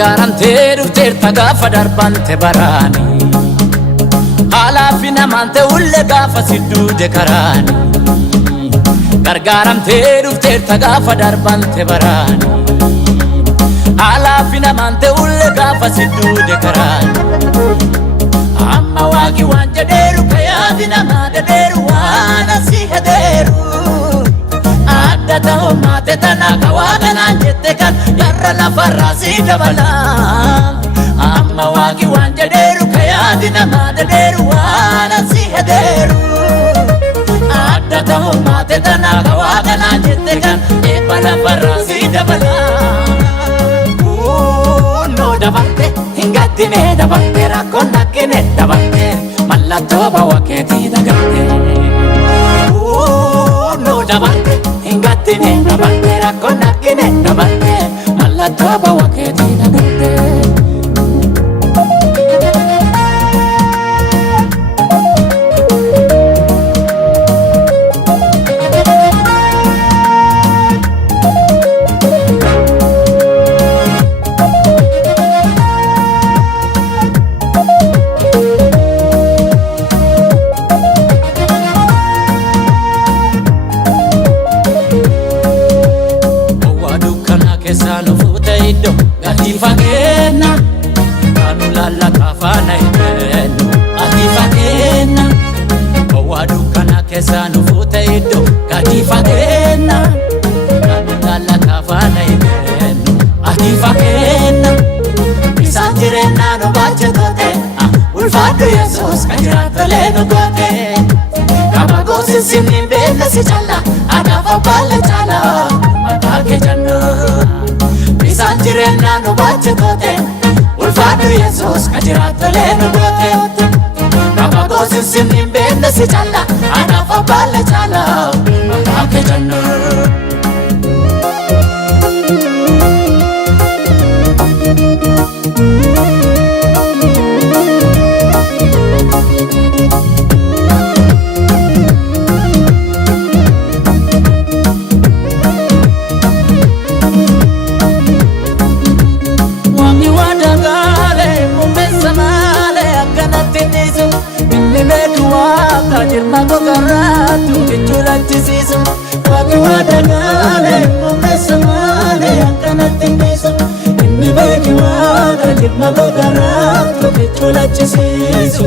Garante dhufteerta gaafa darbante baraani Haalaafi namante ulle gaafa sidduude karaani Gargaaramtee dhufteerta gaafa darbante baraani Haalaafi namante ulle gaafa sidduude karaani Amma waaqi waan jedheeru kayaati namaa dedheeru waan asii hedheeru Adda ta'u maate tanaa kawaaganaan jette kan yarra lafarraa sii dabala Amma waaqi waan jedheeru kayaati namaa dedheeru waan asii hedheeru Adda ta'u maate tanaa kawaaganaan jette kan eebba lafarraa sii dabala Noo dabarte hin gaddine dabarte rakkoon nakkine dabarte mallattoo bawa keetii dagarte Noo dabarte Ingatine dabarte rakkoon nakkine dabarte mallattoo bawa keetii dagarte Sanu fuute iddo gadi fageenya Kanu lalla kafaana hidhennu ati fageenya Gowwaa dukkana keessa nu fuute iddo gadi fageenya Kanu lalla kafaana hidhennu ati fageenya Isaan jireenyaa nu baachetote ulfaadhu Yesuus kan jiraattolee nu goote Kama goosin simniin beekne si calla anaaf abbaalle cala mataa kee jannoo Isaan jireenyaa nu baachetote ulfaadhu Yesuus kan jiraattolee nu goote Kama goosin simniin beekne si calla anaaf abbaalle cala mataa kee jannoo Jirma gogaratu kichulachisisu Waqi wadagale mumesa male akkanattinnisu Inni beeki waaqa jirma gogaratu kichulachisisu